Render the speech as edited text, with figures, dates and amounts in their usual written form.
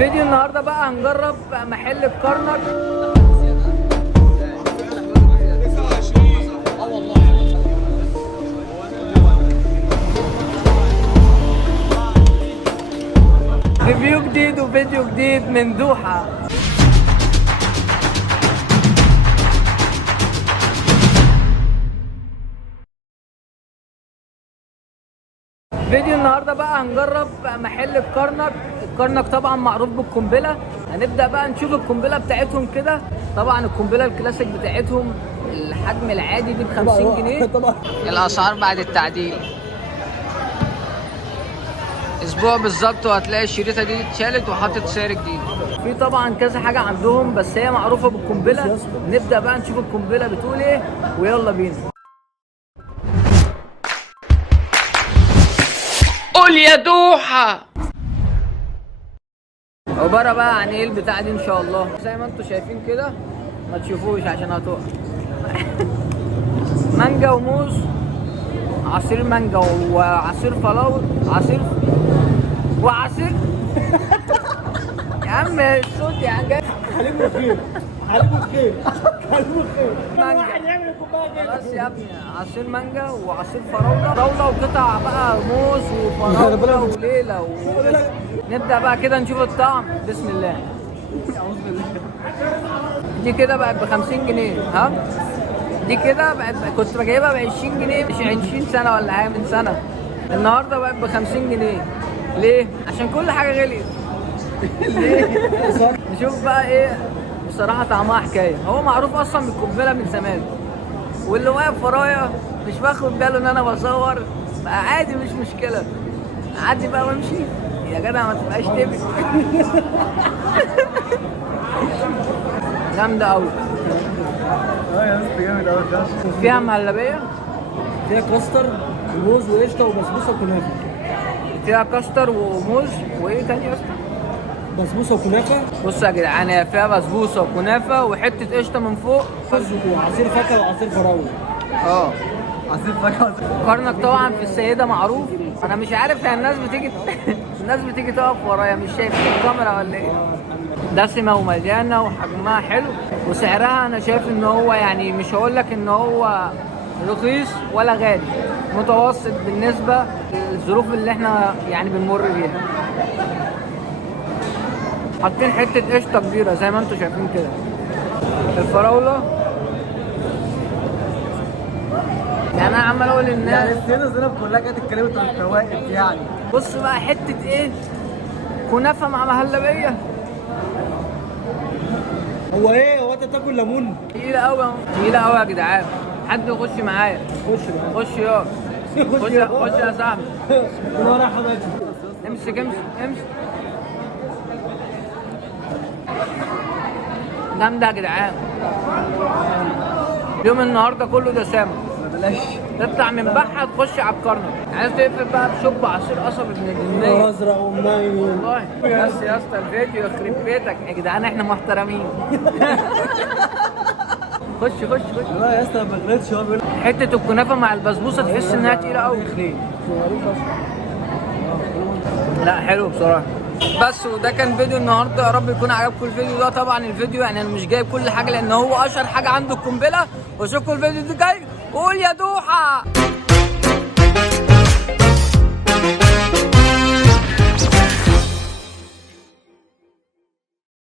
فيديو النهارده بقى هنجرب محل الكرنك. ريفيو جديد وفيديو جديد من دوحة. فيديو النهارده بقى هنجرب محل الكرنك. الكرنك طبعا معروف بالقنبله. هنبدا بقى نشوف القنبله بتاعتهم كده. طبعا القنبله الكلاسيك بتاعتهم الحجم العادي دي ب 50 جنيه. الاسعار بعد التعديل اسبوع بالظبط وهتلاقي الشريطه دي اتشالت وحطت سعر جديد. في طبعا كذا حاجه عندهم بس هي معروفه بالقنبله. نبدا بقى نشوف القنبله بتقول ايه ويلا بينا. قول يا دوحة. عبارة بقى عن ايه البتاعة دي ان شاء الله زي ما انتوا شايفين كده. ما تشوفوش عشان هتقع. مانجا وموز، عصير مانجا وعصير فراولة، وعصير يا عم الصوت يا عم جاي. حليب وخير مانجا خلاص يا ابني. عصير مانجا وعصير فراولة وقطع بقى موز وفراولة وليلة نبدأ بقى كده نشوف الطعم. بسم الله. دي كده بقت ب 50 جنيه. ها دي كده بقت كنت بجيبها ب 20 جنيه مش 20 سنة ولا حاجة من سنة. النهارده بقت ب 50 جنيه. ليه؟ عشان كل حاجة غليت. ليه؟ نشوف بقى ايه. بصراحة طعمها حكاية. هو معروف أصلا بالقنبلة من زمان. واللي واقف ورايا مش باخد باله إن أنا بصور بقى عادي مش مشكلة. أعدي بقى وأمشي. يا جدع ما تبقاش تبي. جامدة أوي. يا اسطى جامد قوي. فيها مهلبية. فيها كاستر وموز وقشطه وبسبوسه وكنافه. فيها كاستر وموز وإيه تاني يا اسطى؟ بسبوسه وكنافه. بصوا يا جدعان هي فيها بسبوسة وكنافة وحتة قشطة من فوق وعصير فاكهه وعصير فراوله. عصير فاكهة. كرنك طبعا في السيدة معروف. انا مش عارف هي الناس بتيجي الناس بتيجي تقف ورايا مش شايفين الكاميرا ولا ايه. دسمة ومليانة وحجمها حلو وسعرها انا شايف ان هو يعني مش هقول لك ان هو رخيص ولا غالي، متوسط بالنسبة للظروف اللي احنا يعني بنمر بيها. حاطين حتة قشطة كبيرة زي ما انتوا شايفين كده. الفراولة يعني انا عمال اقول للناس يعني السيدة زينب كلها كانت اتكلمت وانت واقف يعني. بص بقى حتة ايه كنافة مع مهلبية. هو ايه هو انت بتاكل ليمون؟ تقيلة قوي تقيلة قوي يا جدعان. حد يخش معايا. خش يا خش يا صاحبي. من ورا يا حبيبي. امسك. جامدة يا جدعان. اليوم النهارده كله دسامة. بلاش تطلع من بحة تخش على الكرنك. عايز تقفل بقى بشوب عصير قصب ابن الجنية. ازرق ومنيل والله. بس يا اسطى الفيديو يخرب بيتك يا جدعان احنا محترمين. خش. لا يا اسطى ما غلطش. هو بيقول حتة الكنافة مع البسبوسة تحس انها تقيلة قوي. لا حلو بصراحة. بس وده كان فيديو النهارده. يا رب يكون عجبكم الفيديو ده. طبعا الفيديو يعني انا مش جايب كل حاجة لان هو اشهر حاجة عنده القنبلة. واشوفكم الفيديو ده جاي. قول يا دوحة.